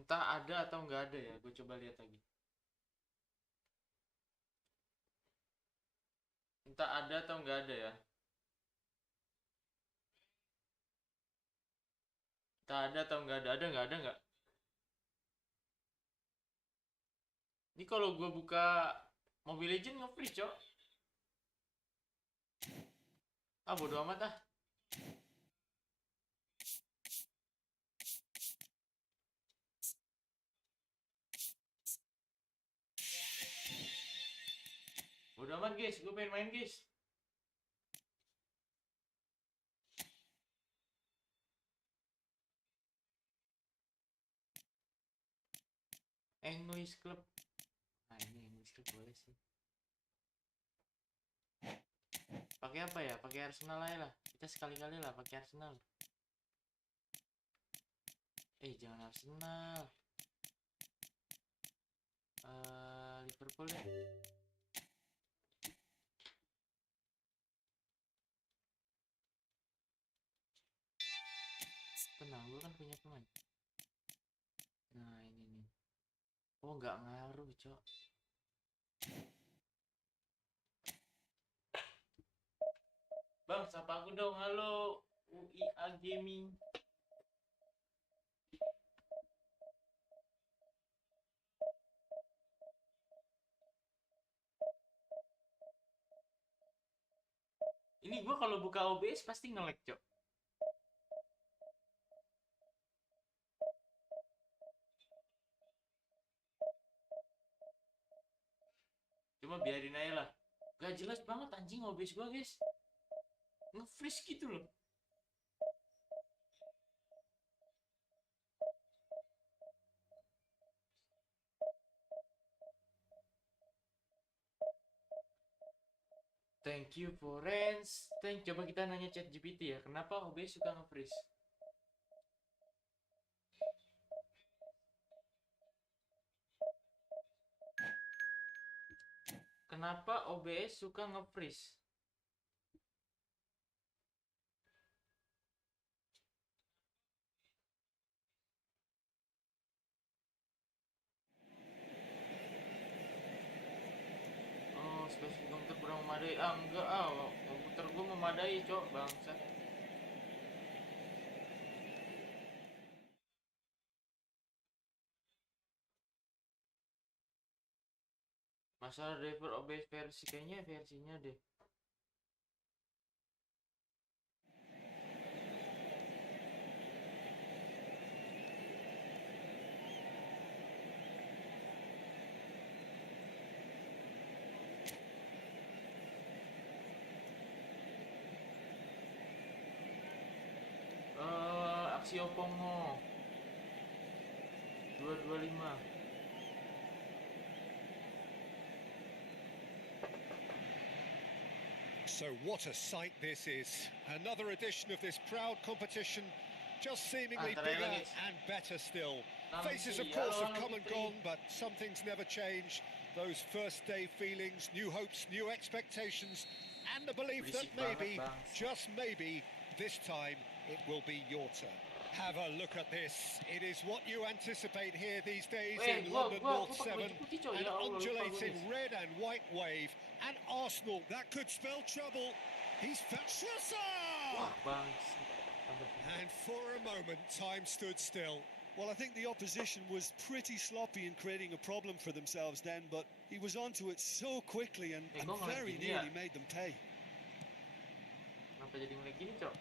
Entah ada atau nggak ada ya. Gue coba lihat lagi. Entah ada atau nggak ada ya. Entah ada atau nggak ada. Ada nggak? Ada nggak? Ini kalau gue buka Mobile Legends nge-freeze, cok. Ah, bodo amat ah. Bodo amat, guys. Gue pengen main, guys. English Club. Nah, ini English Club boleh sih. Pakai apa ya? Pakai Arsenal aja lah. Kita sekali-kali lah pakai Arsenal. Jangan Arsenal. Liverpool deh. Tenang, gue kan punya pemain. Nah, ini nih. Oh, nggak ngaruh, cok. Bang, sapa aku dong. Halo, UIA Gaming. Ini gue kalau buka OBS pasti nge-lag, cok. Cuma biarin aja lah. Gak jelas banget anjing OBS gue, guys. Nge-freeze gitu loh. Thank you for range. Coba kita nanya chat GPT ya. Kenapa OBS suka nge-freeze? Kenapa OBS suka nge-freeze? Oh, spesifik komputer kurang memadai. Ah, enggak ah. Komputer gue memadai, cok. Bangsat. Masalah driver OBS versi kayaknya versinya deh. Aksi Opongo 225. So what a sight this is. Another edition of this proud competition, just seemingly bigger and better still. Faces, of course, have come and gone, but some things never change. Those first day feelings, new hopes, new expectations, and the belief that maybe, just maybe, this time it will be your turn. Have a look at this. It is what you anticipate here these days in London North 7. An undulating red and white wave. And Arsenal, that could spell trouble. He's and for a moment, time stood still. Well, I think the opposition was pretty sloppy in creating a problem for themselves then, but he was onto it so quickly and very nearly made them pay. Kenapa jadi nge-lag gini, cok?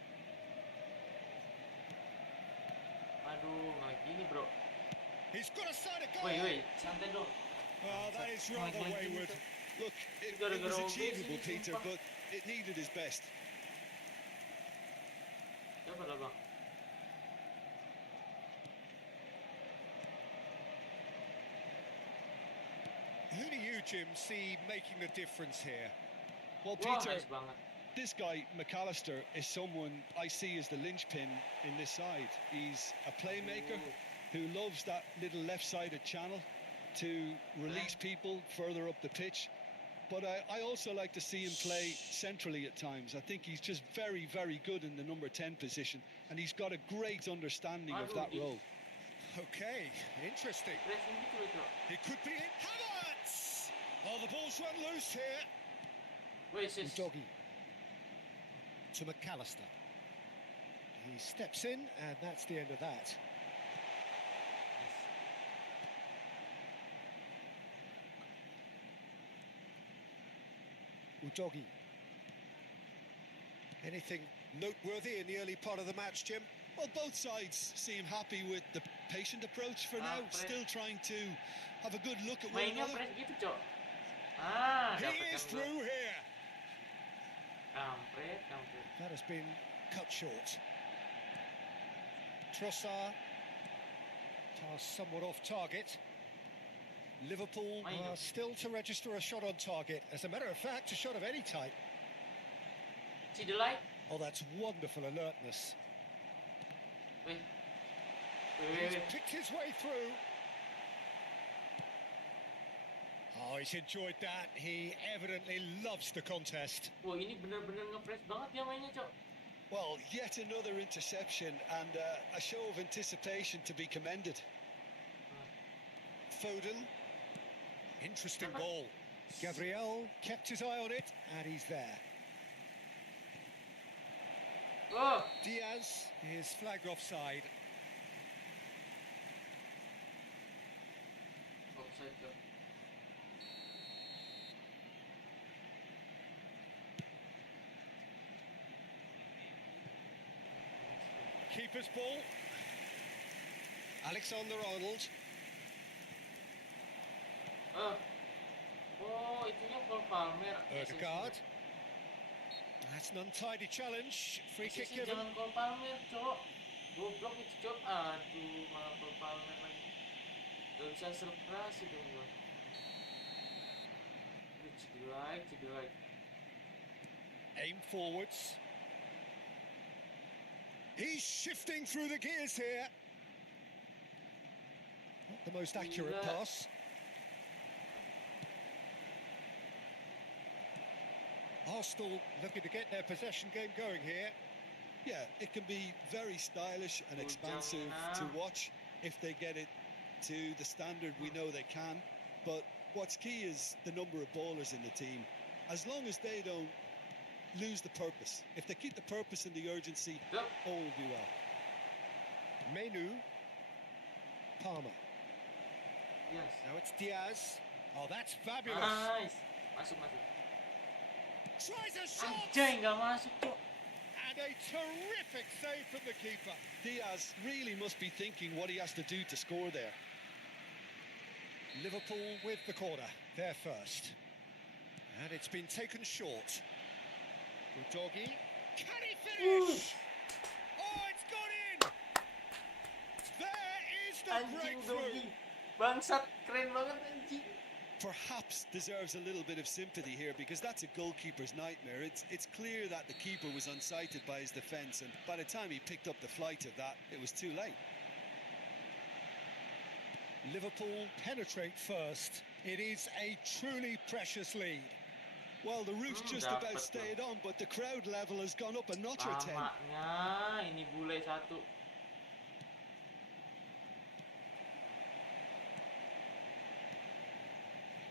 Aduh, nge-lag gini, bro. He's got a side of goal. Wait, santai dong. Well, that is rather wayward. Look, it was achievable, Peter, but it needed his best. Siapa lah, bang? Who do you, Jim, see making the difference here? Well, Peter, nice banget. This guy, McAllister, is someone I see as the linchpin in this side. He's a playmaker who loves that little left-sided channel to release people further up the pitch. But I also like to see him play centrally at times. I think he's just very, very good in the number 10 position, and he's got a great understanding of that role. Okay, interesting. Pressing gitu loh, Cok. It could be it. Havertz! Oh, the ball's run loose here. Wait, sis. Udogi to McAllister. He steps in, and that's the end of that. Udogi. Anything noteworthy in the early part of the match, Jim? Well, both sides seem happy with the patient approach for now, still trying to have a good look at one Mainnya another. press gitu, Cok. Ah, He dapat is kan gua. through here. Kampret. That has been cut short. Trossard. Pass somewhat off target. Liverpool are still to register a shot on target. As a matter of fact, a shot of any type. See the light? Oh, that's wonderful alertness. Wait. He's picked his way through. Oh, he's enjoyed that. He evidently loves the contest. Wah, ini bener-bener nge-press banget ya mainnya, Cok. Well, yet another interception and a show of anticipation to be commended. Foden. Interesting ball. Gabriel kept his eye on it, and he's there. Oh, Diaz is flagged offside. offside, Cok. Keeper's ball. Alexander-Arnold. Oh, itunya Cole Palmer. Odegaard. That's an untidy challenge. Free kick given. Jangan Cole Palmer, Cok. Goblok itu, Cok. Aduh, malah Cole Palmer lagi. Gak bisa serkeras itu gua. Aduh, cedilai. Aim forwards. He's shifting through the gears here. Not the most accurate pass. Arsenal looking to get their possession game going here. Yeah, it can be very stylish and expansive to watch if they get it to the standard we know they can. But what's key is the number of ballers in the team. As long as they don't lose the purpose. If they keep the purpose and the urgency, all will be well. Menu. Palmer. Yes. Now it's Diaz. Oh, that's fabulous. Nice. Masuk. Tries a shot. Anjay, nggak masuk, Cok. And a terrific save from the keeper. Diaz really must be thinking what he has to do to score there. Liverpool with the corner. They're first. And it's been taken short. Udogi. Can he finish? Oh, it's gone in. There is the Anjing breakthrough. Dogi. Bangsat, keren banget anjing. Perhaps deserves a little bit of sympathy here because that's a goalkeeper's nightmare. It's clear that the keeper was unsighted by his defence, and by the time he picked up the flight of that, it was too late. Liverpool penetrate first. It is a truly precious lead. Well, the route's just about stayed on, but the crowd level has gone up a notch or 10. Tamaknya, ini bule satu.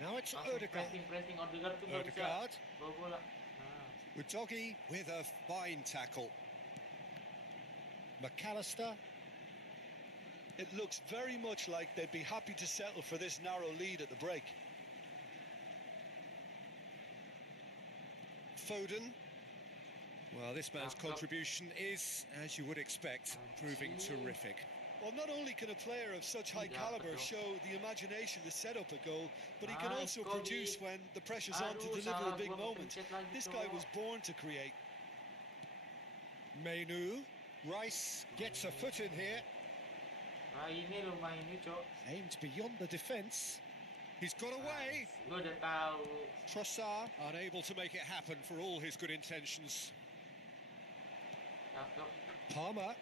Now it's Odegaard. Pressing Odegaard tuh nggak bisa Odegaard. bawa bola. Udogi with a fine tackle. McAllister. It looks very much like they'd be happy to settle for this narrow lead at the break. Foden. Well, this man's contribution is, as you would expect, proving terrific. Well, not only can a player of such high caliber show the imagination to set up a goal, but he can also produce when the pressure's on to deliver a big moment. This guy was born to create. Menu. Rice gets a foot in here. Ini lumayan ini, Cok. Aimed beyond the defence. He's got away. Gue udah tahu. Trossard unable to make it happen for all his good intentions. Cakep. Palmer.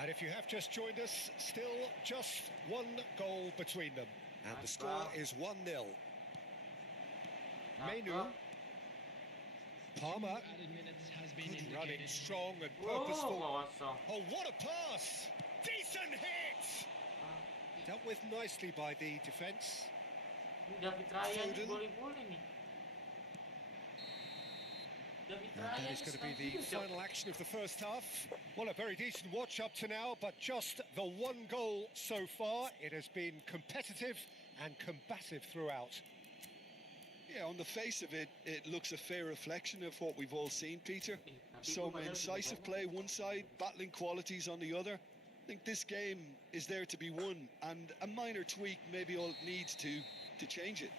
And if you have just joined us, still just one goal between them. And the score is 1-0. Menu. Palmer. Good running, strong and purposeful. Oh, what a pass! Decent hit! Dealt with nicely by the defence. David Raya nih Foden. boleh-boleh nih. David And Raya that nih is going to be senang the juga, Cok. final action of the first half. Well, a very decent watch up to now, but just the one goal so far. It has been competitive and combative throughout. Yeah, on the face of it, it looks a fair reflection of what we've all seen, Peter. Tapi Some padahal incisive juga play banyak. one side, battling qualities on the other. I think this game is there to be won, and a minor tweak maybe all it needs to change it.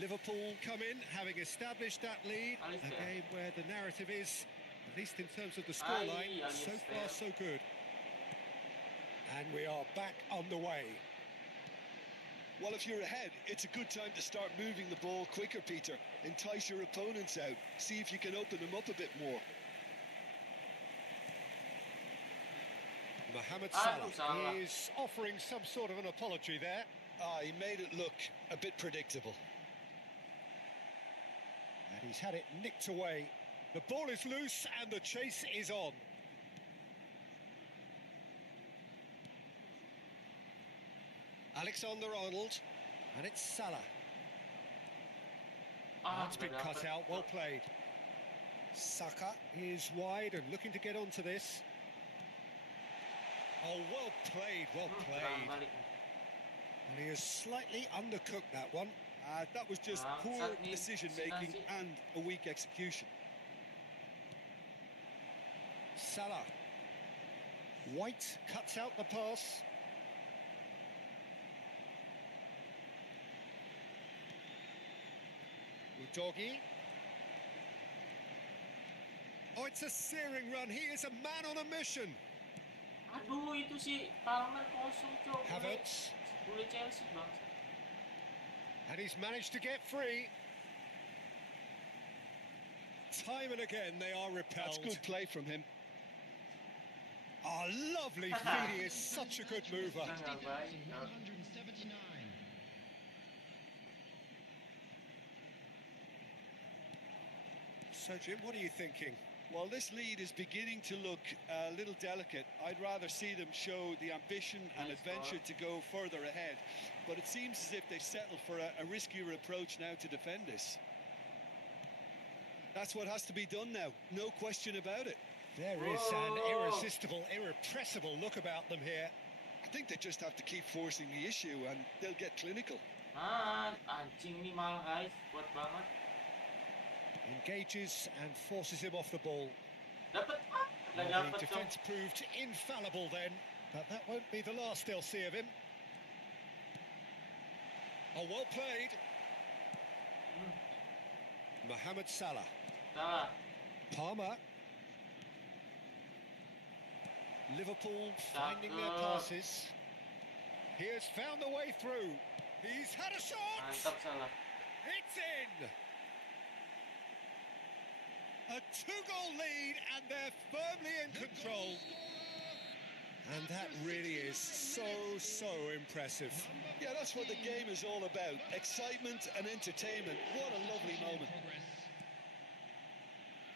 Liverpool come in, having established that lead. A Alistair. game where the narrative is, at least in terms of the scoreline, Aye, so Alistair. far so good. And we are back on the way. Well, if you're ahead, it's a good time to start moving the ball quicker, Peter. Entice your opponents out. See if you can open them up a bit more. Mohamed Salah. Salah is offering some sort of an apology there. He made it look a bit predictable. And he's had it nicked away. The ball is loose and the chase is on. Alexander-Arnold, and it's Salah. That's been Nggak cut dapet. out, well played. Saka is wide and looking to get onto this. Oh, well played, well Serang played. balik. And he has slightly undercooked that one. That was just Bangsat poor nih, decision-making Sinasi. and a weak execution. Salah. White cuts out the pass. Udogi. Oh, it's a searing run. He is a man on a mission. Aduh, itu si Palmer kosong, Cok. Havertz. Bule Chelsea, bang. And he's managed to get free. Time and again, they are That's repelled. good play from him. Oh, lovely feed. He is such a good mover. Nggak baik, Cok. 179. So, Jim, what are you thinking? Well, this lead is beginning to look a little delicate. I'd rather see them show the ambition and Nice adventure to go further ahead. But it seems as if they've settled for a riskier approach now to defend this. That's what has to be done now, no question about it. There is an Whoa. irresistible, irrepressible look about them here. I think they just have to keep forcing the issue and they'll get clinical. Anjing nih malah, guys. Kuat banget. Engages and forces him off the ball. Dapat. Nggak Well, the dapat, Cok. defence proved infallible then, but that won't be the last they'll see of him. Oh, well played. Mohamed Salah. Salah. Palmer. Liverpool finding their Cakep. passes. He has found the way through. He's had a shot. Mantap, Salah. It's in. A two-goal lead and they're firmly in control. And that really is so impressive. Yeah, that's what the game is all about. Excitement and entertainment. What a lovely moment.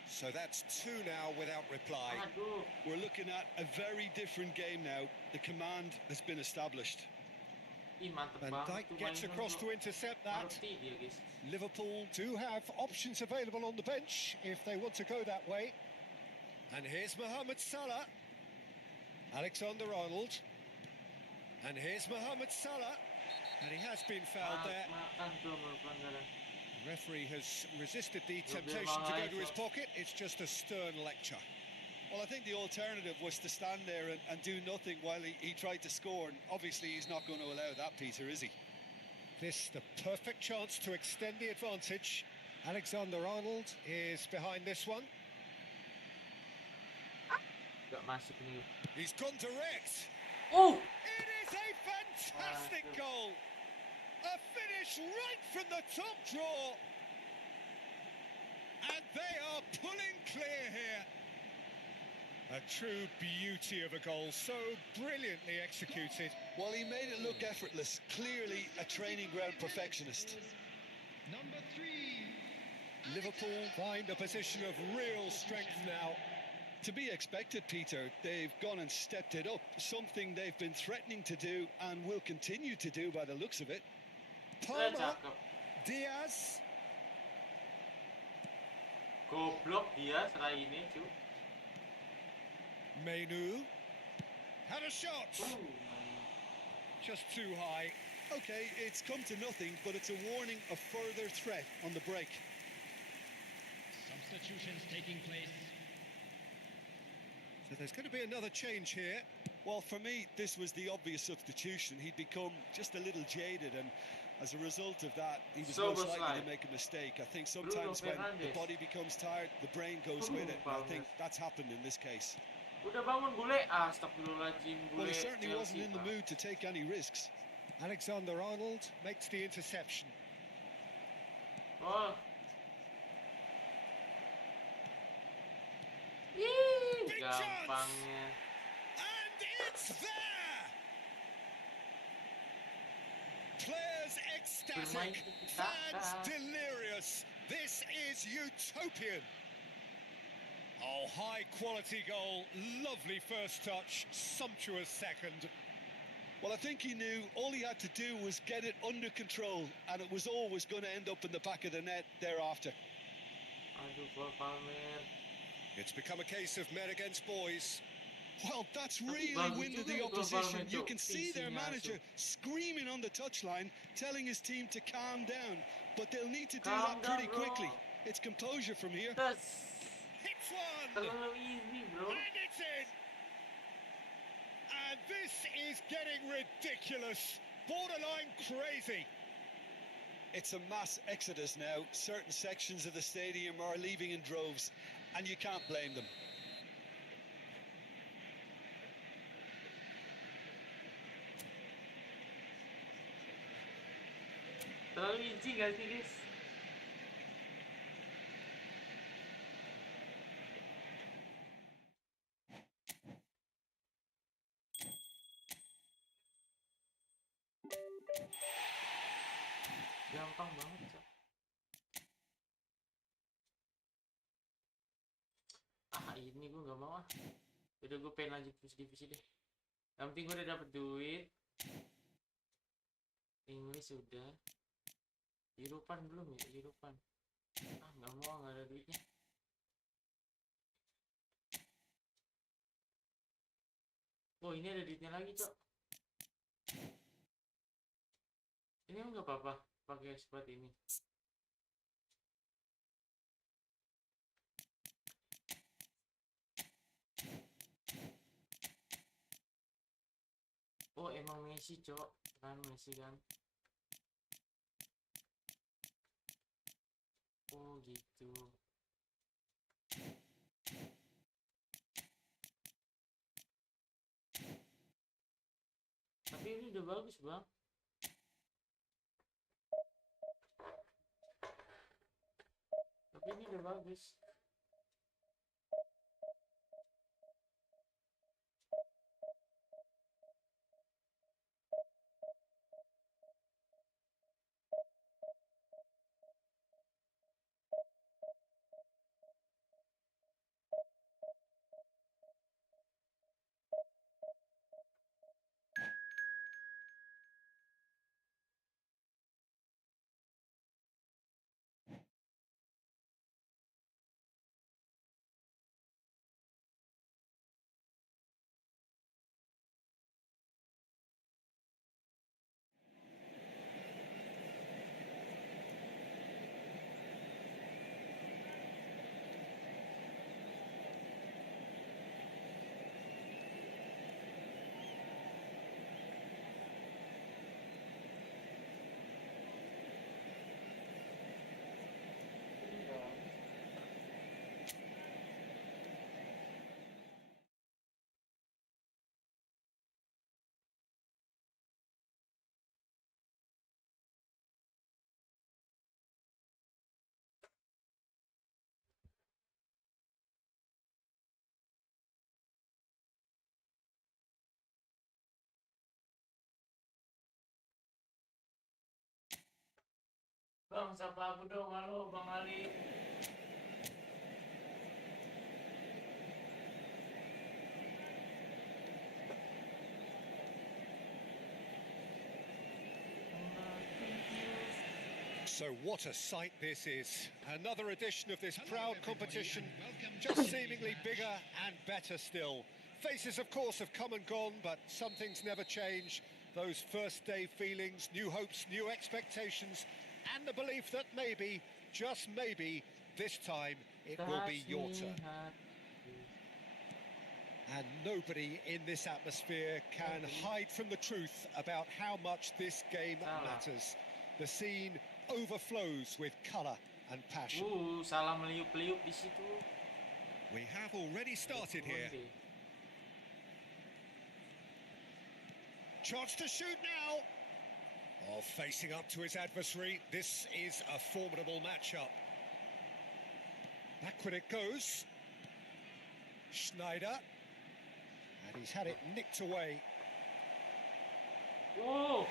So that's two now without reply. Aduh. We're looking at a very different game now. The command has been established. Ih, mantep Van banget Dijk tuh gets mainnya, across Cok. to intercept that. Ngerti dia, guys. Liverpool do have options available on the bench if they want to go that way. And here's Mohamed Salah. Alexander-Arnold. And here's Mohamed Salah. And he has been fouled there. Makan tuh pelanggaran. The referee has resisted the temptation to go to his pocket. It's just a stern lecture. Well, I think the alternative was to stand there and do nothing while he tried to score. And obviously, he's not going to allow that, Peter, is he? This the perfect chance to extend the advantage. Alexander-Arnold is behind this one. Gak masuk nih. He's gone direct. Oh! It is a fantastic goal. A finish right from the top draw. And they are pulling clear here. A true beauty of a goal, so brilliantly executed. Well, he made it look effortless. Clearly a training ground perfectionist. Number 3. Liverpool find a position of real strength now. To be expected, Peter. They've gone and stepped it up, something they've been threatening to do and will continue to do by the looks of it. Palmer, Diaz. Goblok dia serai ini, cu. Menu. Had a shot. Just too high. Okay, it's come to nothing, but it's a warning of further threat on the break. Substitutions taking place. So there's going to be another change here. Well, for me, this was the obvious substitution. He'd become just a little jaded, and as a result of that, he was most likely to make a mistake. I think sometimes when the body becomes tired, the brain goes with it, and I think that's happened in this case. Udah bangun Bule, astagfirullahaladzim Bule. Well, he certainly wasn't in the mood to take any risks. Alexander-Arnold makes the interception. Oh. Big Gampangnya. And it's there! Players ecstatic, fans delirious. This is utopian. Oh, high quality goal, lovely first touch, sumptuous second. Well, I think he knew all he had to do was get it under control, and it was always going to end up in the back of the net thereafter. Aduh, Palmer. It's become a case of men against boys. Well, that's really winded the opposition. You can see their manager screaming on the touchline, telling his team to calm down. But they'll need to do that pretty quickly. It's composure from here. Hits one! Easy, bro. And it's in! And this is getting ridiculous. Borderline crazy. It's a mass exodus now. Certain sections of the stadium are leaving in droves, and you can't blame them. Terlalu easy gak sih, guys? Gampang banget, Cok. Ini gue gak mau ah. Udah, gue pengen lanjut terus divisi deh. Yang penting gue udah dapet duit. English sudah. European belum ya? European. Gak mau, gak ada duitnya. Oh, ini ada duitnya lagi, Cok. Ini emang gak apa-apa pakai seperti ini. Oh, emang Messi, Cok. Kan Messi kan. Oh, gitu. Tapi ini udah bagus, Bang. Tapi ini udah bagus. Bang, sapa aku dong. Halo, Bang Ali. So what a sight this is. Another edition of this proud competition, just seemingly bigger and better still. Faces, of course, have come and gone, but some things never change. Those first day feelings, new hopes, new expectations, and the belief that maybe, just maybe, this time it will be your turn. And nobody in this atmosphere can hide from the truth about how much this game matters. The scene overflows with colour and passion. Salah meliup-liup di situ. We have already started here. Chance to shoot now. Oh, facing up to his adversary. This is a formidable matchup. Backward it goes. Schneider. And he's had it nicked away. Oh.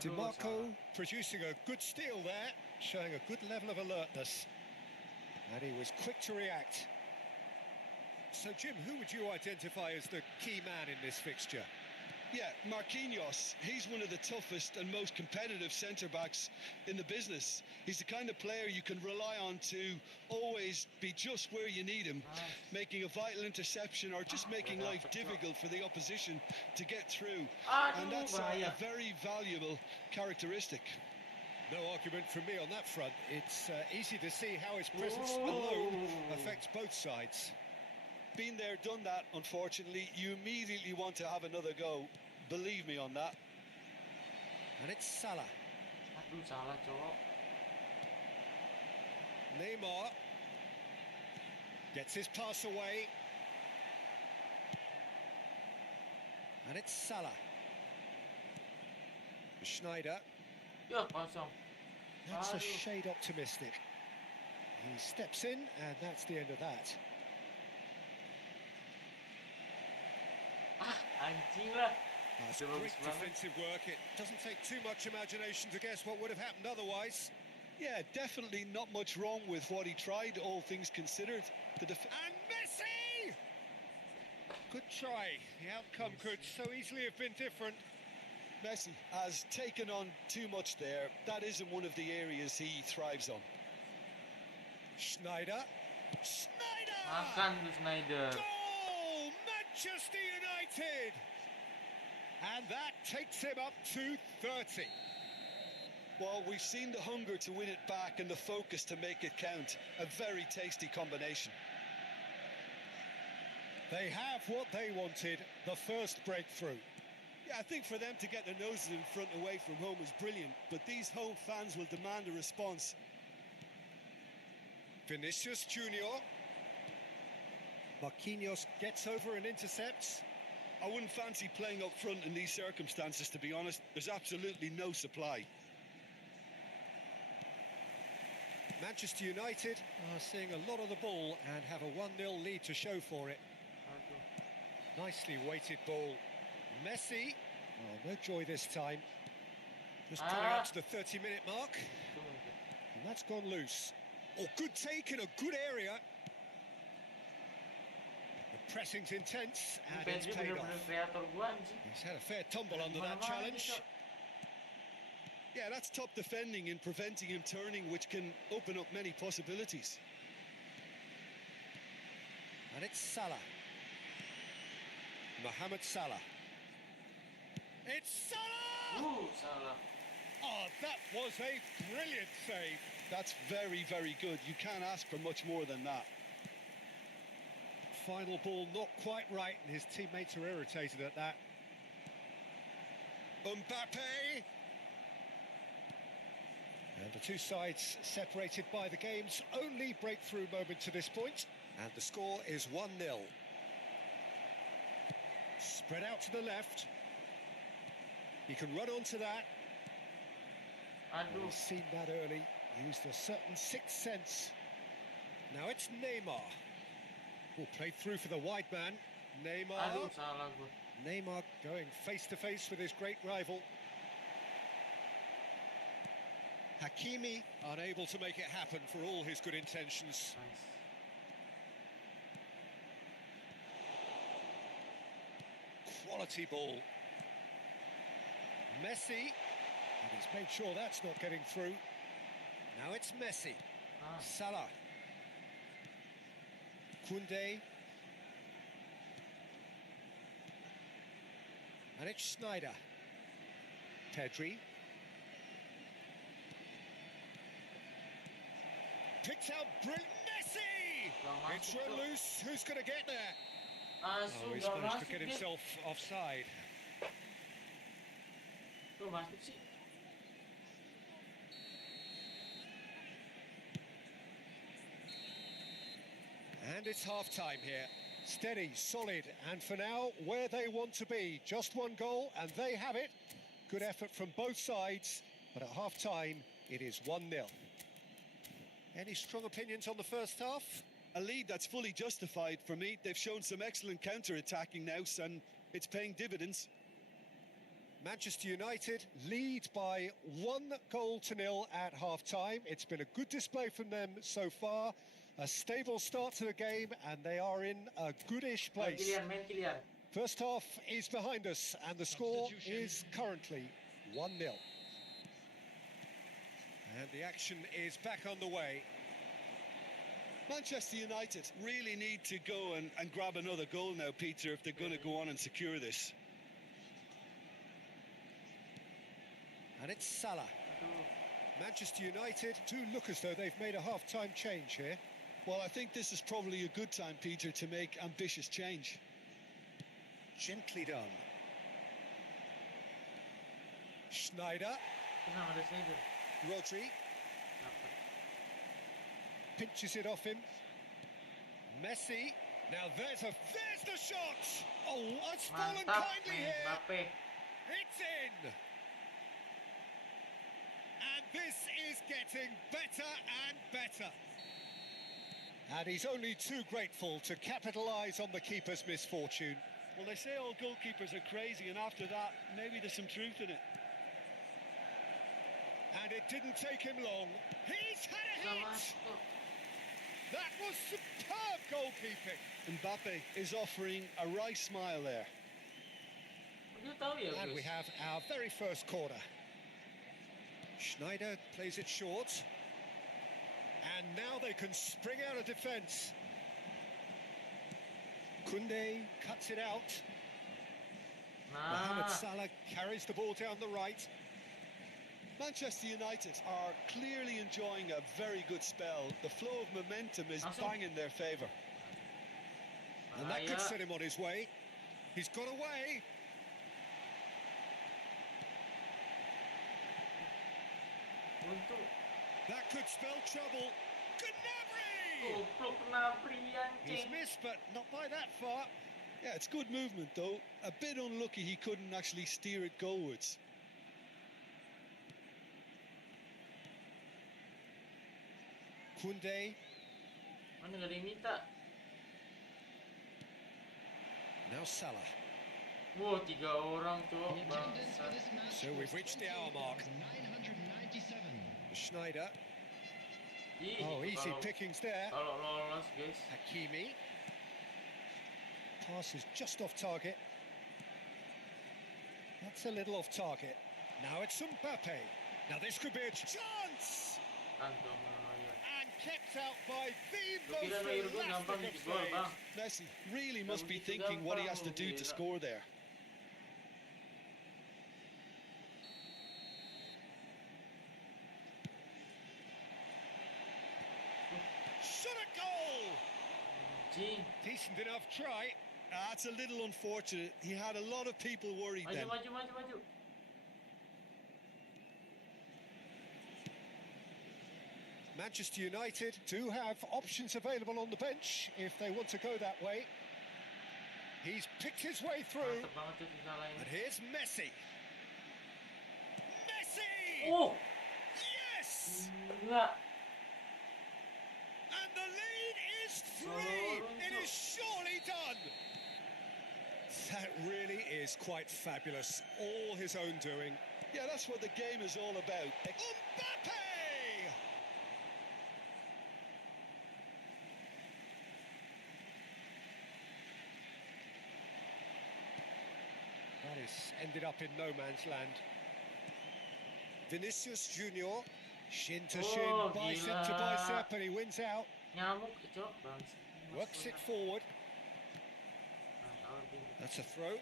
DiMarco producing a good steal there, showing a good level of alertness. And he was quick to react. So, Jim, who would you identify as the key man in this fixture? Yeah, Marquinhos. He's one of the toughest and most competitive centre-backs in the business. He's the kind of player you can rely on to always be just where you need him, making a vital interception or just making life difficult for the opposition to get through. And that's a very valuable characteristic. No argument from me on that front. It's easy to see how his presence alone affects both sides. Been there, done that, unfortunately. You immediately want to have another go. Believe me on that. And it's Salah. Salah, cowok. Neymar gets his pass away. And it's Salah. Schneider. Ya, kosong. That's a shade optimistic. He steps in, and that's the end of that. Anjing lah. That's great defensive work. It doesn't take too much imagination to guess what would have happened otherwise. Yeah, definitely not much wrong with what he tried, all things considered. And Messi! Good try. The outcome could so easily have been different. Messi has taken on too much there. That isn't one of the areas he thrives on. Schneider. Schneider! Makan tuh Schneider. Goal! Manchester United! And that takes him up to 30. Well, we've seen the hunger to win it back and the focus to make it count. A very tasty combination. They have what they wanted, the first breakthrough. Yeah, I think for them to get their noses in front away from home is brilliant, but these home fans will demand a response. Vinicius Junior. Marquinhos gets over and intercepts. I wouldn't fancy playing up front in these circumstances, to be honest. There's absolutely no supply. Manchester United are seeing a lot of the ball and have a 1-0 lead to show for it. Nicely weighted ball. Messi. Oh, no joy this time. Just coming up to the 30-minute mark. And that's gone loose. Oh, good take in a good area. The pressing's intense and it's paid off. He's had a fair tumble under that challenge. Yeah, that's top defending and preventing him turning, which can open up many possibilities. And it's Salah. Mohamed Salah. It's Salah! Salah. Oh, that was a brilliant save. That's very, very good. You can't ask for much more than that. Final ball not quite right, and his teammates are irritated at that. Mbappe! And the two sides separated by the game's only breakthrough moment to this point. And the score is 1-0. Spread out to the left. He can run onto that. He's seen that early. Used a certain sixth sense. Now it's Neymar. Will play through for the wide man. Neymar. Neymar going face-to-face with his great rival. Hakimi unable to make it happen for all his good intentions. quality ball. Messi, and he's made sure that's not getting through. Now it's Messi. Ah. Salah. Koundé. And it's Schneider. Pedri. Picked out brilliant. Messi! Gak It's masuk, run Cok. loose. Who's going to get there? Asu, Oh, he's gak managed to masuk get dia. himself offside. Tuh masuk sih. And it's half-time here. Steady, solid, and for now, where they want to be. Just one goal, and they have it. Good effort from both sides, but at half-time, it is 1-0. Any strong opinions on the first half? A lead that's fully justified for me. They've shown some excellent counter-attacking now, and it's paying dividends. Manchester United lead by 1-0 at half-time. It's been a good display from them so far. A stable start to the game, and they are in a goodish place. Main Kylian. First half is behind us, and the score is currently 1-0. And the action is back on the way. Manchester United really need to go and grab another goal now, Peter, if they're going to go on and secure this. And it's Salah. Aduh. Manchester United do look as though they've made a half-time change here. Well, I think this is probably a good time, Peter, to make ambitious change. Gently done. Schneider. Kenapa ada Snyder? Rodri Dapat. pinches it off him. Messi. Now there's the shot. Oh, it's fallen Mantap kindly nih here. Mbappe. It's in. And this is getting better and better. And he's only too grateful to capitalise on the keeper's misfortune. Well, they say all goalkeepers are crazy, and after that, maybe there's some truth in it. And it didn't take him long. He's had a Gak hit. masuk. That was superb goalkeeping. Mbappe is offering a right smile there. Dia tahu ya, And we guys. have our very first corner. Schneider plays it short. And now they can spring out of defence. Koundé cuts it out. Mohamed Nah, Salah carries the ball down the right. Manchester United are clearly enjoying a very good spell. The flow of momentum is Langsung. bang in their favour. And that could bahaya. set him on his way. He's got away. Untuk That could spell trouble. Gnabry! goblok Gnabry He's anjing. missed, but not by that far. Yeah, it's good movement though. A bit unlucky he couldn't actually steer it goalwards. Koundé. Mana gak ada yang minta? Now Salah. Wow, 3 orang cok. The attendance for Bangsa. this match So we've was reached the hour mark. 997. Schneider. Ih, Oh, itu easy kalau- pickings there. Kalau lolos guys. Hakimi. Pass is just off target. That's a little off target. Now it's Mbappe. Now this could be a chance! Kanto Neuer. And kept out by the Lu kira Neuer most gue gampang elastic of digol bang. saves. Messi really must be begitu thinking what he has to gampang, do to gila. score there. Shot a goal! Anjing. Decent enough try. That's a little unfortunate. He had a lot of people worried Maju, then. maju. Manchester United do have options available on the bench if they want to go that way. He's picked his way through. Mantap banget tuh disalahin. And here's Messi. Messi! Oh, Yes! gila. And the lead is 3! It is surely done! That really is quite fabulous. All his own doing. Yeah, that's what the game is all about. Mbappe! ended up in no man's land. Vinicius Junior, shin to shin, bicep to bicep, and he wins out. Nyamuk, Cok. Works it forward. That's a throw.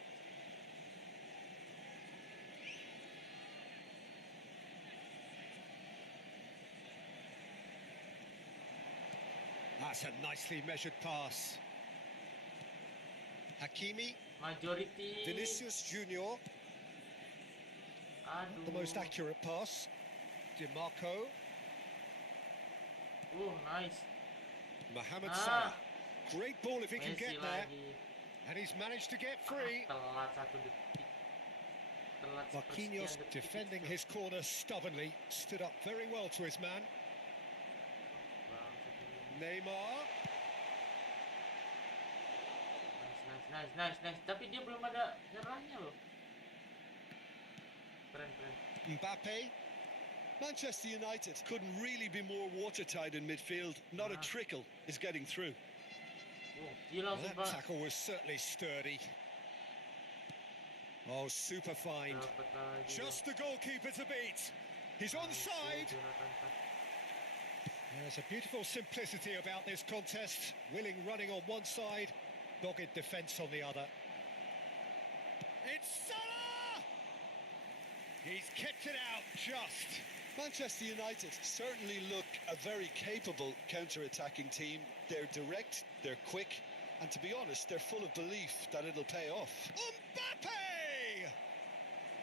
That's a nicely measured pass. Hakimi. Majority. Vinicius Junior. The most accurate pass. DiMarco. Oh, nice. Mohamed Salah. Great ball if he can get there. And he's managed to get free. Marquinhos defending his corner stubbornly. Stood up very well to his man. Neymar. Nice. Tapi dia belum ada nyerahnya loh. Keren. Mbappe. Manchester United couldn't really be more watertight in midfield. Not a trickle is getting through. Well, that tackle was certainly sturdy. Oh, super find. Just the goalkeeper to beat. He's onside. There's a beautiful simplicity about this contest. Willing running on one side, dogged defence on the other. It's Salah! He's kept it out just. Manchester United certainly look a very capable counter-attacking team. They're direct, they're quick, and to be honest, they're full of belief that it'll pay off. Mbappe!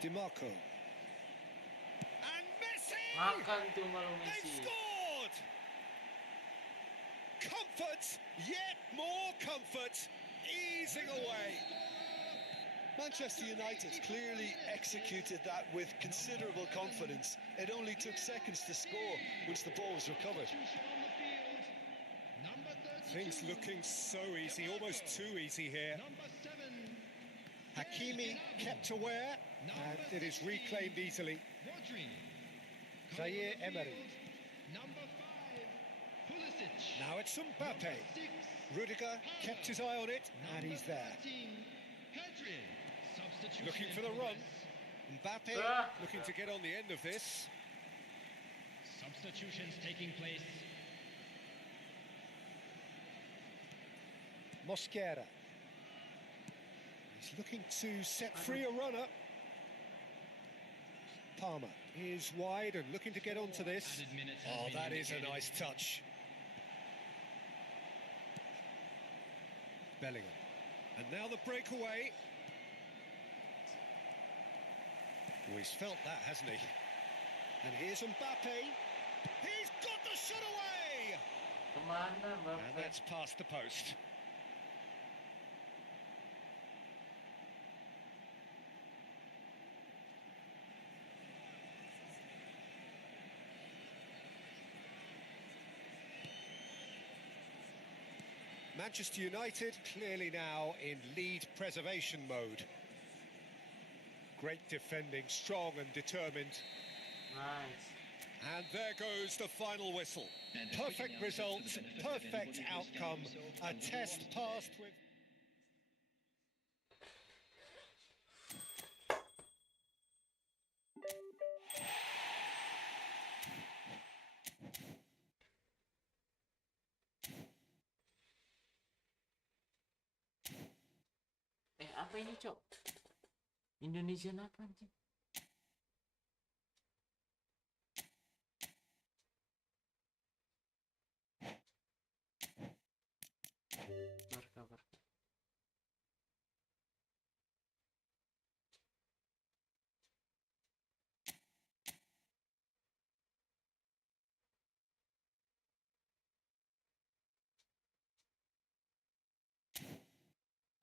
DiMarco. And Messi! They've scored! Comfort, yet more comfort, easing away. Manchester United clearly executed that with considerable confidence. It only took seconds to score once the ball was recovered. Things looking so easy, almost too easy here. Hakimi kept aware, and it is reclaimed easily. Zaire Emery. Now it's Mbappe. Rudiger kept his eye on it, and he's there. Looking for the run. Mbappe looking to get on the end of this. Substitutions taking place. Mosquera. He's looking to set free a runner. Palmer is wide and looking to get onto this. Oh, that is a nice touch. Bellingham. And now the breakaway. Oh, he's felt that, hasn't he? And here's Mbappe. He's got the shot away! And that's past the post. Manchester United clearly now in lead preservation mode. Great defending, strong and determined. Nice. And there goes the final whistle. Perfect result, perfect outcome. A test passed with... Apa ini, Cok? Indonesian apa anjing? Kabar.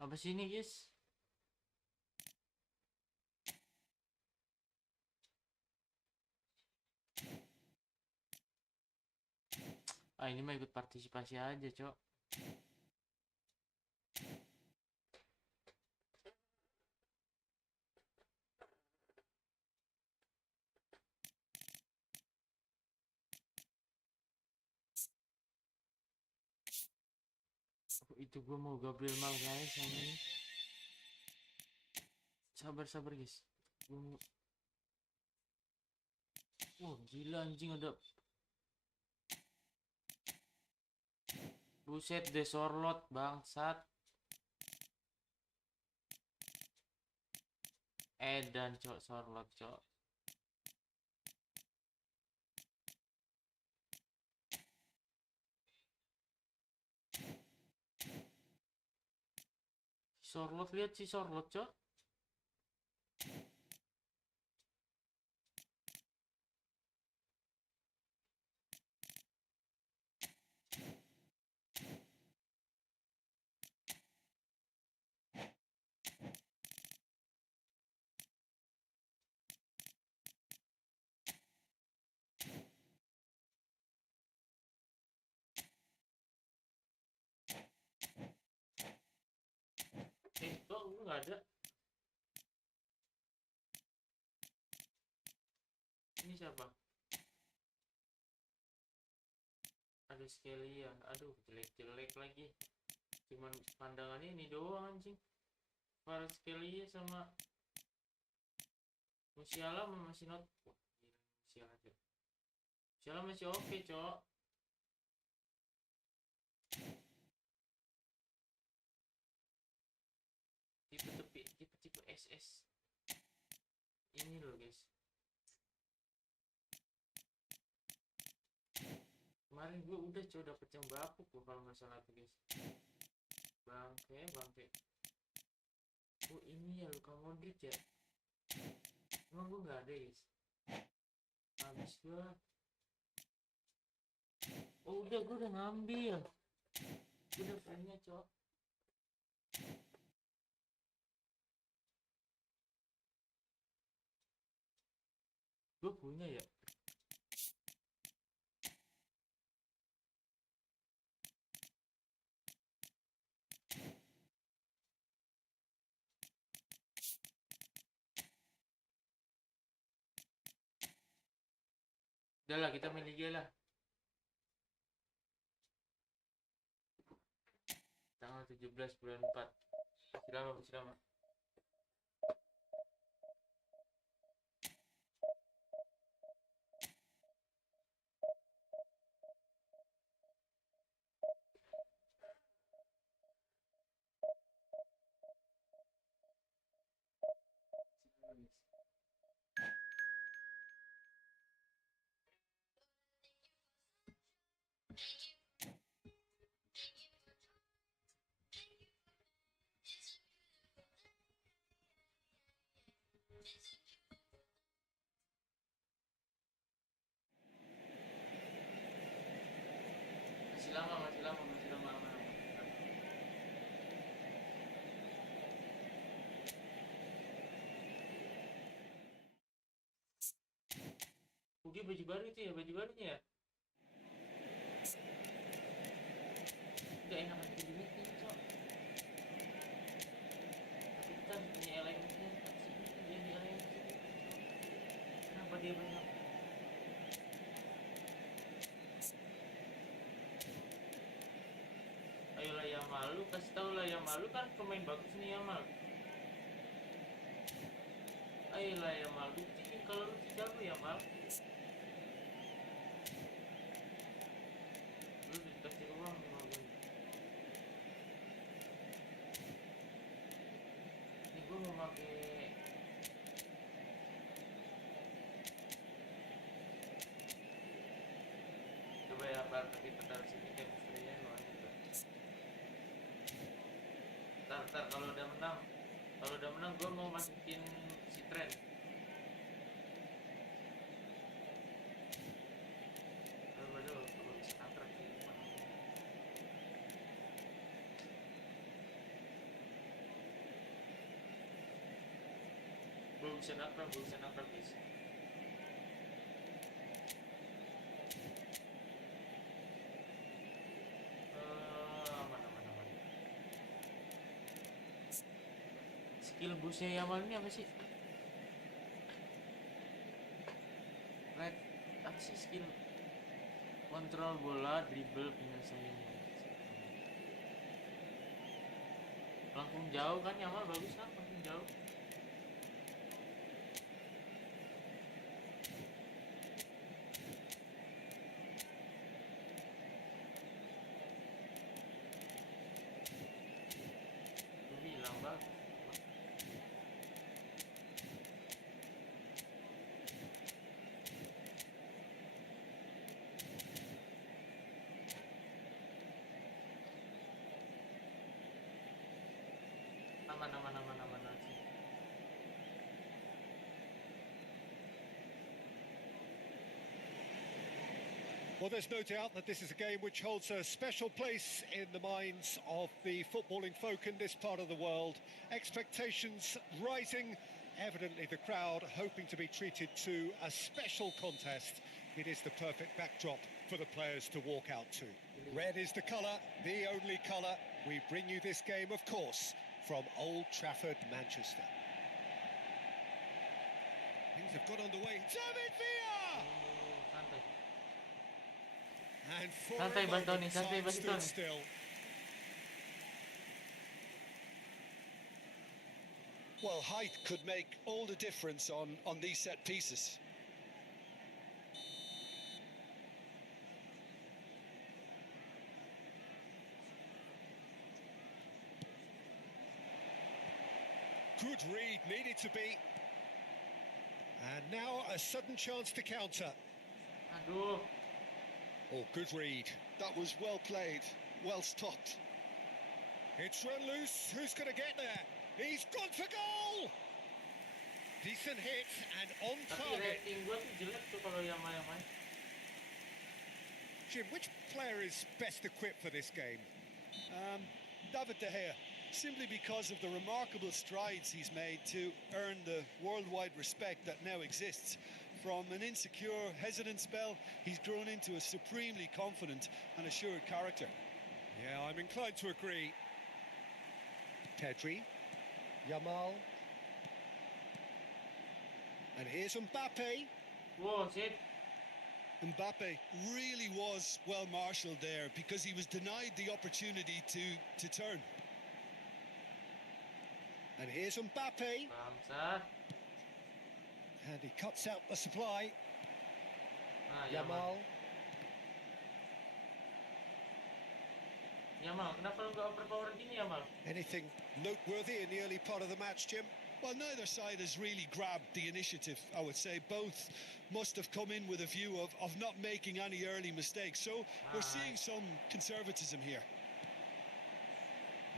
Apa sih ini, guys? Ini mah ikut partisipasi aja, Cok. Itu gue mau Gabriel Magalhaes sama ini. Sabar guys. Wah gila anjing, ada buset deh sorlot bangsat. Edan cok, sorlot cok. Sorlot, lihat si sorlot cok. Kok gue nggak ada. Ini siapa? Ada sekali ya. Aduh jelek-jelek lagi. Cuman pandangannya ini doang anjing. Para sekali ya sama Musiala masih not. Musiala cok. Musiala masih oke cok. Tipe SS. Ini loh guys. Kemarin gue udah coba dapet yang bapuk gue kalau nggak salah tuh guys. Bangke. Oh ini ya Luka Modric ya. Emang gue nggak ada guys. Habis gue. Oh udah, gue udah ngambil. Gue udah friendnya cok. Gue punya ya. Udah lah, kita main liga lah. Tanggal 17 bulan 4. Masih lama. Masih lama, aman. Dia baju baru itu ya, baju barunya ya. Udah enak aja di meeting cok. Tapi kita punya elemennya sini, dia di elemen sini. Kenapa dia banyak? Ayolah Yamal, lu kasih tau lah Yamal, lu kan pemain bagus nih Yamal. Ayolah Yamal, buktiin kalau lu jago Yamal. Lu dikasih ruang sama gue. Ini gue mau pakai coba ya bar, tapi pedal sini chemistry-nya lumayan juga. Ntar kalau udah menang gue mau masukin si tren. Aduh, kalau bisa nangkrak sih. Gue bisa nangkrak guys. Aman. Skill boostnya Yamal ini apa sih? Red, apa sih skill? Kontrol bola, dribble, penyelesaian. Langsung jauh kan Yamal, bagus kan langsung jauh. Well, there's no doubt that this is a game which holds a special place in the minds of the footballing folk in this part of the world. Expectations rising, evidently the crowd hoping to be treated to a special contest. It is the perfect backdrop for the players to walk out to. Red is the colour, the only colour. We bring you this game, of course, from Old Trafford, Manchester. Things have got underway. David Villa! And for Santai, a moment, Bastoni, santai, time stood Bastoni. still. Well, height could make all the difference on these set pieces. Good read, needed to be. And now a sudden chance to counter. Aduh. Oh, good read. That was well played, well stopped. It's run loose. Who's going to get there? He's gone for goal! Decent hit and on Tapi target. rating gua tuh jelek tuh kalau yang main-main. Jim, which player is best equipped for this game? David De Gea, simply because of the remarkable strides he's made to earn the worldwide respect that now exists. From an insecure, hesitant spell, he's grown into a supremely confident and assured character. Yeah, I'm inclined to agree. Pedri, Yamal, and here's Mbappe. Wow, shit. Mbappe really was well marshalled there because he was denied the opportunity to turn. And here's Mbappe, Bangsat. and he cuts out the supply. Nah, Yamal, Yamal, kenapa lu gak overpower gini, Yamal? anything noteworthy in the early part of the match, Jim? Well, neither side has really grabbed the initiative, I would say. Both must have come in with a view of not making any early mistakes. So we're seeing some conservatism here.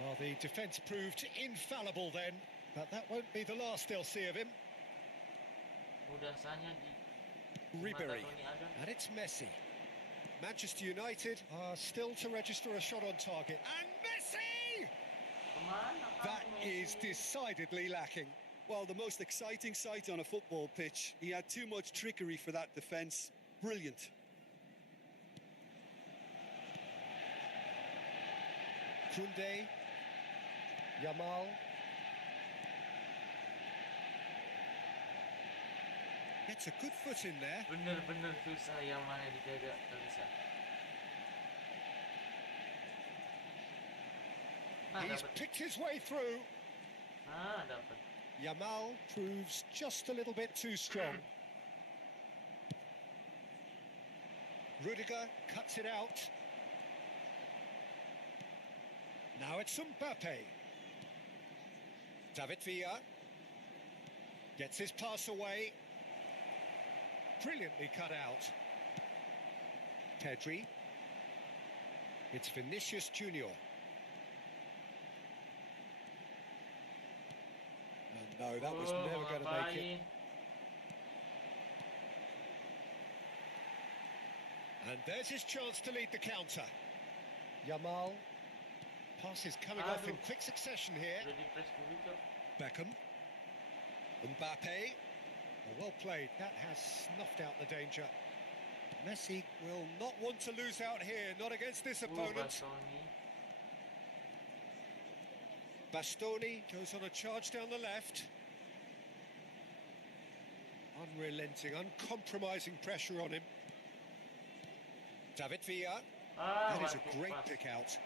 Well, the defence proved infallible then, but that won't be the last they'll see of him. Mudahnya di Ribery, mata Tony Adam. and it's Messi. Manchester United are still to register a shot on target. And Messi! Kemana That kamu, is Messi? decidedly lacking. Well, the most exciting sight on a football pitch. He had too much trickery for that defence. Brilliant. Koundé, Yamal. Gets a good foot in there. Bener-bener susah Yamalnya dijaga, gak bisa. Nah, He's dapat. picked his way through. Nah, dapat. Yamal proves just a little bit too strong. Rudiger cuts it out. Now it's Mbappe. David Villa gets his pass away. Brilliantly cut out. Pedri. It's Vinicius Junior. And no, that was Oh, never going to make it. ngapain? And there's his chance to lead the counter. Yamal. Pass is coming off in Aduh. quick succession here. Udah di-press dulu, Cok. Beckham. Mbappe. Oh, well played. That has snuffed out the danger. Messi will not want to lose out here, not against this opponent. Bastoni. Bastoni goes on a charge down the left. Unrelenting, uncompromising pressure on him. David Villa. Ah, That is a waduh, great pas. pick out.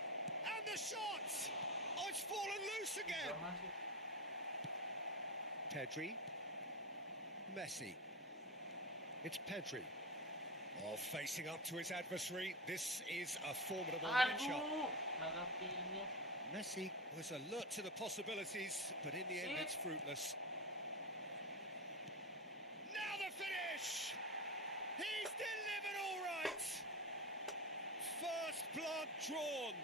And the shot! Oh, it's fallen loose again. Gak masuk. Pedri. Messi. It's Pedri. Oh, facing up to his adversary. This is a formidable matchup. Aduh, nangkapinnya. Messi was alert to the possibilities, but in the end See? it's fruitless. Now the finish! He's delivered all right! First blood drawn.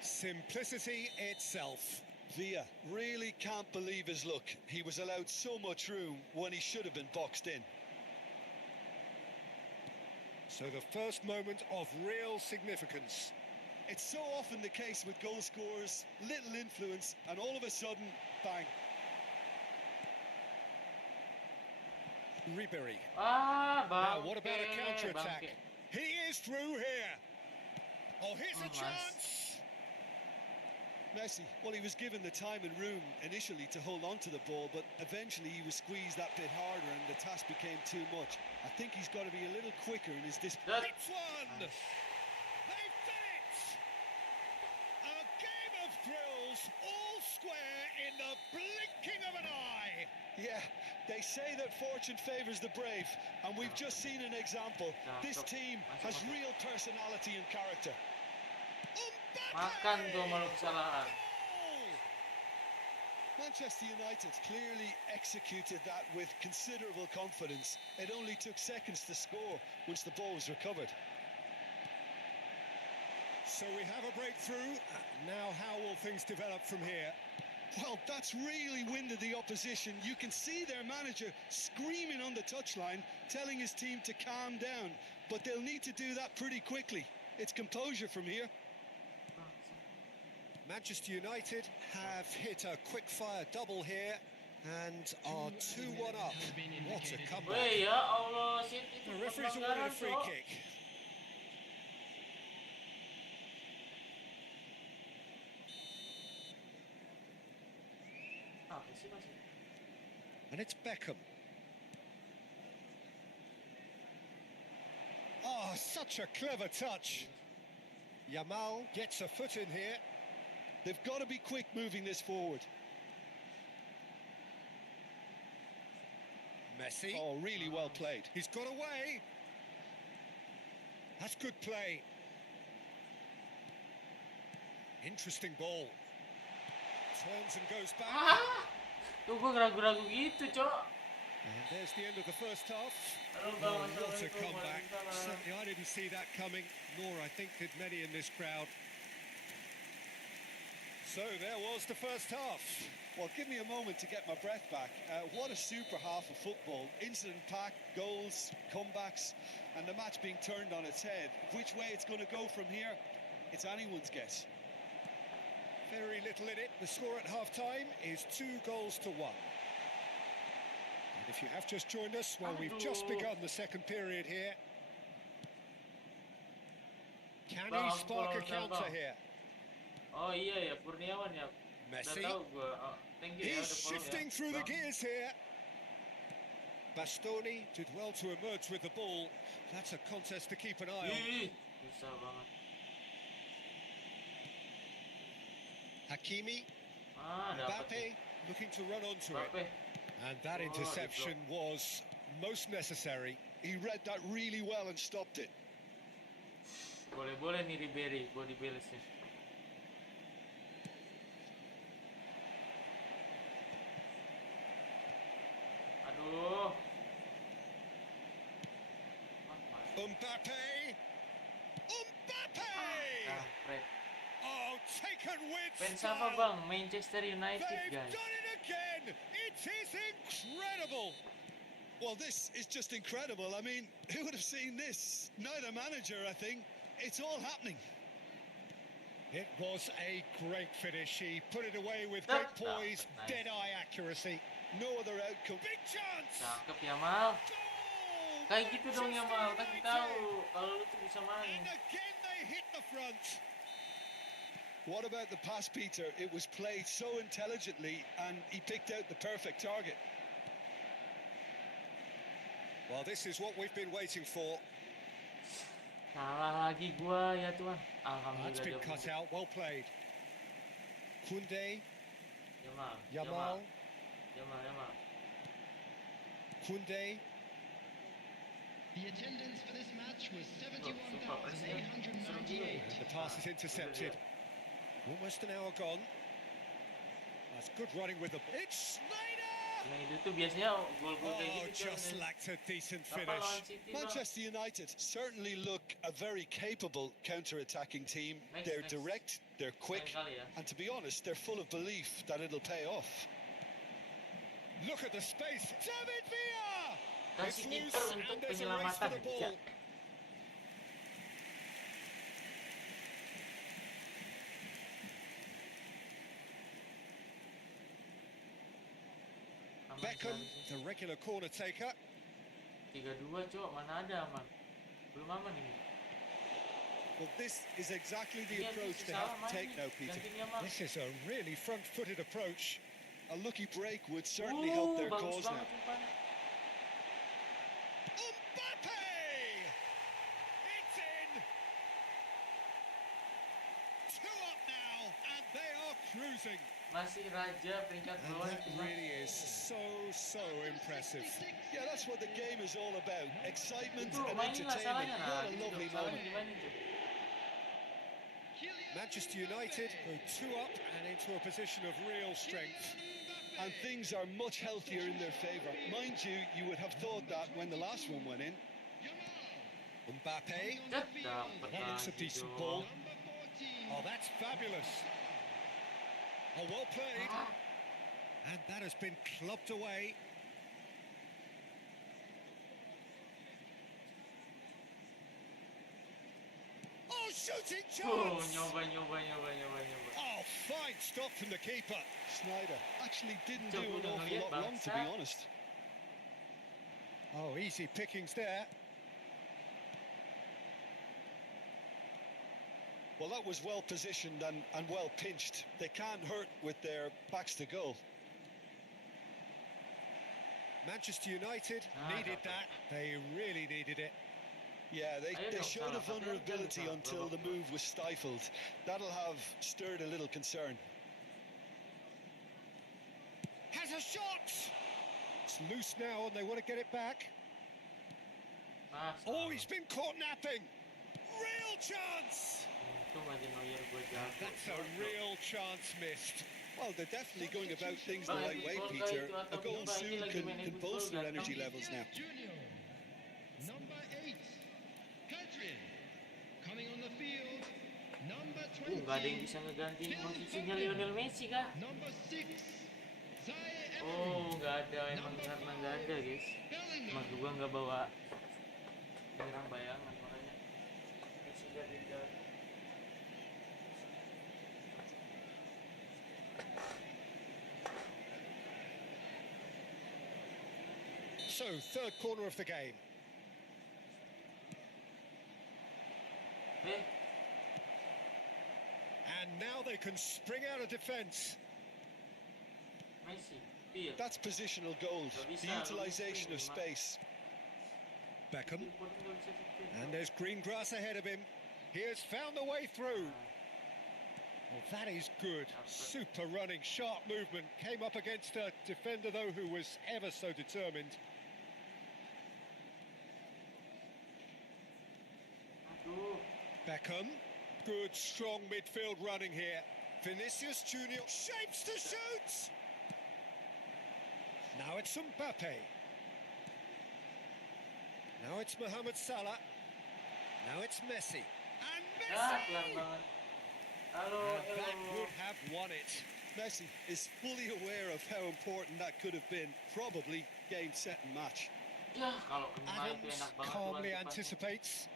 Simplicity itself. Villa really can't believe his luck. He was allowed so much room when he should have been boxed in. So the first moment of real significance. It's so often the case with goal scorers, little influence, and all of a sudden, bang. Ribery. Ah, Now, what about a bangke, counter-attack? bangke. He is through here. Oh, here's a Nice. chance. Messi, well, he was given the time and room initially to hold on to the ball, but eventually he was squeezed that bit harder and the task became too much. I think he's got to be a little quicker in his discipline. That- It's one. They've done it. A game of thrills, all square in the blinking of an eye. Yeah, they say that fortune favours the brave, and we've just seen an example. This team has real personality and character. Makan tuh malu kesalahan. Manchester United clearly executed that with considerable confidence. It only took seconds to score once the ball was recovered. So we have a breakthrough. Now how will things develop from here? Well, that's really winded the opposition. You can see their manager screaming on the touchline, telling his team to calm down. But they'll need to do that pretty quickly. It's composure from here. Manchester United have hit a quick-fire double here and are 2-1 up. What a comeback. Weh, ya Allah, City itu The referee's awarded pelanggaran, a free Cok. kick. Apa sih masih? And it's Beckham. Oh, such a clever touch. Yamal gets a foot in here. They've got to be quick moving this forward. Messi. Oh, really well played. He's got away. That's good play. Interesting ball. Turns and goes back. Ah, tuh gue ragu-ragu gitu, Cok. And there's the end of the first half. Aduh, Oh, bang, what a assalamualaikum, comeback. waalaikumsalam. Certainly I didn't see that coming, nor I think did many in this crowd. So there was the first half. Well, give me a moment to get my breath back. What a super half of football. Incident-packed, goals, comebacks, and the match being turned on its head. Which way it's going to go from here, it's anyone's guess. Very little in it. The score at half-time is 2-1. And if you have just joined us, well, we've just begun the second period here. Can he spark a counter here? Oh iya ya, Kurniawan ya. Messi. Udah tahu gue. Oh, thank you ya, He's udah follow shifting ya. through the Bang. gears here. Bastoni did well to emerge with the ball. That's a contest to keep an eye on. Ih, susah banget. Hakimi, Ah, dapat. Mbappe looking to run onto it. Mbappe. And that Oh, interception was most necessary. He read that really well and stopped it. Boleh-boleh nih Ribery, body balance-nya. Aduh. Mbappe! Mbappe! Ah, Fred. Oh, taken with Fans apa style. bang? Manchester United They've guys. done it again! It is incredible! Well, this is just incredible. I mean, who would have seen this? Neither manager, I think. It's all happening. It was a great finish. He put it away with That- great poise, nice. dead-eye accuracy. No other outcome. Big chance! Cakep Yamal. Goal! Kayak gitu dong Manchester Yamal, kan United. tahu kalau lu tuh bisa main. And again they hit the front. What about the pass, Peter? It was played so intelligently and he picked out the perfect target. Well, this is what we've been waiting for. Salah lagi gua ya Tuhan. That's Alhamdulillah been dia cut bener. out, well played. Koundé, Yamal. Yamal, Yamal. Koundé, The attendance for this match was sumpah, presiden. Seru juga ya. 71,898. the pass is intercepted. Almost an hour gone. That's good running with the... It's Snyder! Nah itu tuh biasanya gol-gol kayak Oh, gitu just kan. lacked a decent Apa finish. lawan City bang? Manchester United certainly look a very capable counter-attacking team. Next, They're next. direct, they're quick, Lain kali ya. and to be honest, they're full of belief that it'll pay off. Look at the space. David Villa! Kasih It's loose kiper and untuk there's a race for penyelamatan the bisa. ball. Beckham, the regular corner taker. 3-2 cok, mana ada aman. Belum aman ini. Well, this is exactly the Ini approach habis they have salah to take main now, nih. Peter. Ganti dia, Mak. This is a really front-footed approach. A lucky break would certainly help their Bagus cause now. banget umpannya. Mbappe! It's in! 2 up now, and they are cruising. Masih raja peringkat And bawah that itu, Mak. really is so impressive. Yeah, that's what the game is all about. Excitement Itu and mainin lah entertainment. salahnya. Nah, What a gitu lovely dong. Salahnya moment. dimainin tuh. Manchester United go 2 up and into a position of real strength. And things are much healthier in their favour. Mind you, you would have thought that when the last one went in. Mbappe. Cet, dapet That looks a lagi decent dong. ball. Oh, that's fabulous. Oh, well played. Ah, And that has been clubbed away. Oh, shooting Oh, chance! nyoba. Oh, fine stop from the keeper. Snyder actually didn't Coba do an udah awful ngeliat, lot wrong, to be bangsa. honest. Oh, easy pickings there. Well, that was well positioned and well pinched. They can't hurt with their backs to goal. Manchester United Ah, needed dapat. that. They really needed it. Yeah, they dong, showed a salah. Tapi vulnerability salah. until the move was stifled. That'll have stirred a little concern. Has a shot! It's loose now and they want to get it back. Ah, Oh, salah. he's been caught napping. Real chance! Untung aja Neuer gue jago. That's a real chance missed. Well, they're definitely going about things the Bang, right way, Efootball Peter. itu A atau goal FIFA ini soon lagi main can Efootball, bolster ganteng. energy levels now. Junior, number 8. Country, coming on the field, number 20. Nggak ada yang bisa ngegantiin posisinya Lionel Messi kah? Number 6. Zaire Oh, nggak ada, emang karena nggak ada, guys. Emang gua nggak bawa penyerang bayangan, makanya Messi nggak tinggal. So, third corner of the game. And now they can spring out of defence. Messi, Phil. That's positional gold, the utilisation of space. Beckham. Phil Foden nggak bisa shooting. And there's green grass ahead of him. He has found a way through. Well, that is good. Super running, sharp movement. Came up against a defender, though, who was ever so determined. Aduh, Beckham. Good, strong midfield running here. Vinicius Junior shapes to shoot. Now it's Mbappe. Now it's Mohamed Salah. Now it's Messi. And ah, Messi! pelan banget. Halo, And that halo. would have won it. Messi is fully aware of how important that could have been. Probably game, set and match. Ya, kalau kena itu Adams enak banget calmly tuan anticipates.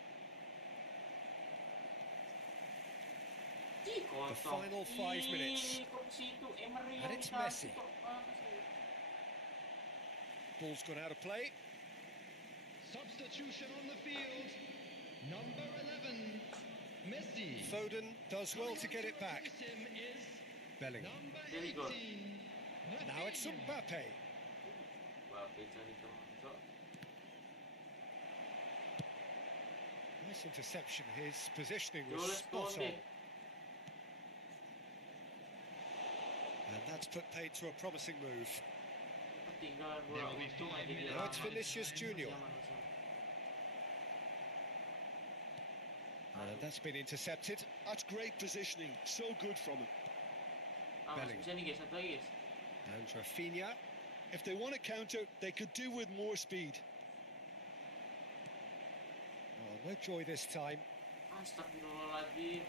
Ih, kosong. final 5 minutes. Ih, kok di situ Emery And yang it's dikasih Messi. kok mana sih? Ball's gone out of play. Substitution on the field, number 11. Messi. Foden does well to get it back. Replace him is Bellingham. number Very good. 18. Now it's Mbappe. Mbappe cari teman, Cok. Nice interception. His positioning Yo, was let's go spot on on. deh. And that's put paid to a promising move. Ketinggalan bola, untung aja dia Now it's lama. Vinicius Junior. Zaman sama. That's been intercepted. That's great positioning. So good from him. Ah, masih Bellingham. bisa nih guys, satu lagi guys. And Rafinha. If they want to counter, they could do with more speed. Oh, no joy this time. Astagfirullahaladzim.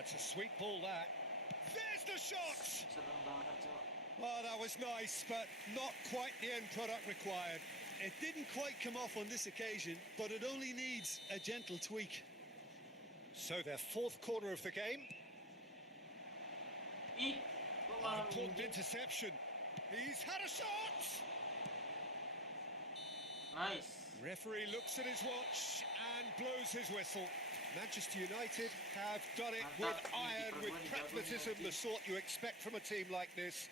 It's a sweet ball, that. There's the shot! Serem banget, Cok. Oh, that was nice, but not quite the end product required. It didn't quite come off on this occasion, but it only needs a gentle tweak. So their fourth corner of the game. Ih, kok malah Important minggir? interception. He's had a shot! Nice. Referee looks at his watch and blows his whistle. Manchester United have done it with iron, with pragmatism, the sort you expect from a team like this.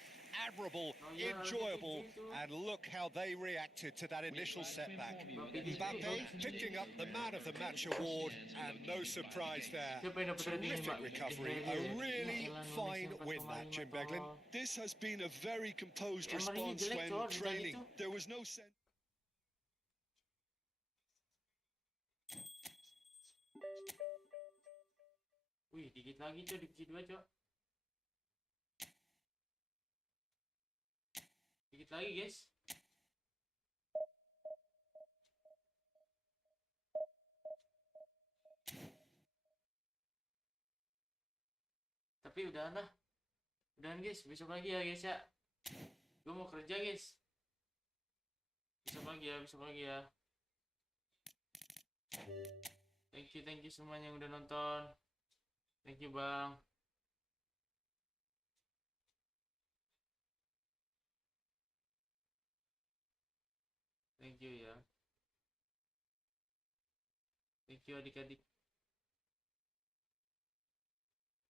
Admirable, enjoyable, and look how they reacted to that initial setback. Mbappe picking up the Man of the Match award, and no surprise there. Terrific recovery, a really fine win that, Jim Beglin. This has been a very composed response when trailing. There was no sense. Wih, dikit lagi Cok, divisi 2 Cok. Dikit lagi guys. Tapi udahan lah. Udahan guys, besok lagi ya guys ya. Gue mau kerja guys. Besok lagi ya. Thank you semuanya yang udah nonton. Thank you bang. Thank you ya. Thank you adik-adik.